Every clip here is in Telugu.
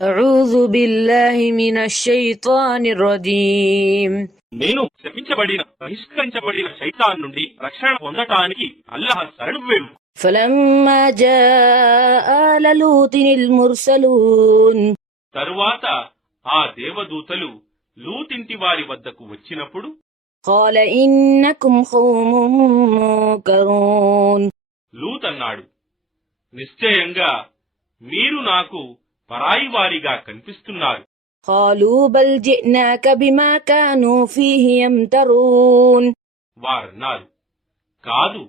أعوذ بالله من الشيطان الرجيم నేను శపించబడిన బహిష్కరించబడిన శైతాన్ నుండి రక్షణ పొందటానికి అల్లాహ్ శరణు వేడు. فلما جاء آل لوط المرسلون తరువాత ఆ దేవదూతలు లూతింటి వారి వద్దకు వచ్చినప్పుడు قال إنكم قوم منكرون లూత్ అన్నాడు, నిశ్చయంగా మీరు నాకు పరాయి వారిగా కనిపిస్తున్నారు. قالوا بل جئناك بما كانوا فيه يمترون వారన్నారు, కాదు,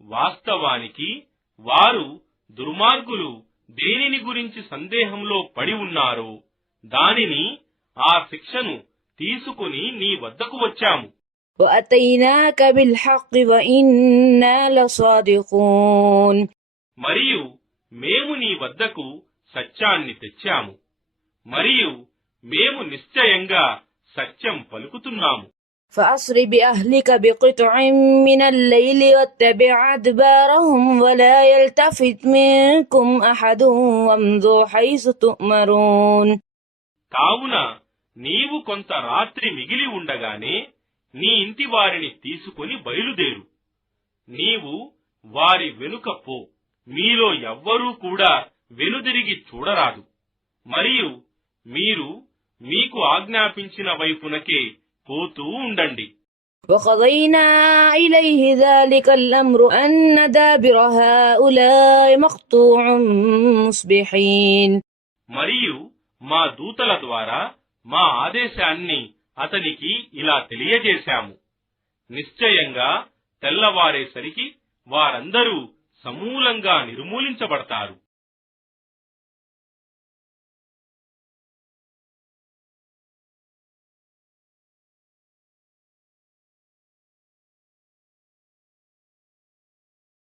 వాస్తవానికి వారు దుర్మార్గులు దేనిని గురించి సందేహంలో పడి ఉన్నారో దానిని, ఆ శిక్షను తీసుకుని నీ వద్దకు వచ్చాము. وأتيناك بالحق وإنا لصادقون మరియు మేము నీ వద్దకు సత్యాన్ని తెచ్చాము, మరియు మేము నిశ్చయంగా సత్యం పలుకుతున్నాము. فأسر بأهلك بقطع من الليل واتبع أدبارهم ولا يلتفت منكم أحد وامضوا حيث تؤمرون కావున నీవు కొంత రాత్రి మిగిలి ఉండగానే నీ ఇంటి వారిని తీసుకుని బయలుదేరు. నీవు వారి వెనుక పో, మీలో ఎవ్వరూ కూడా వెనుదిరిగి చూడరాదు. మరియు మీరు మీకు ఆజ్ఞాపించిన వైపునకే పోతూ ఉండండి. وقضينا إليه ذلك الأمر أن دابر هؤلاء مقطوع مصبحين మరియు మా దూతల ద్వారా మా ఆదేశాన్ని అతనికి ఇలా తెలియజేశాము, నిశ్చయంగా తెల్లవారేసరికి వారందరూ సమూలంగా నిర్మూలించబడతారు.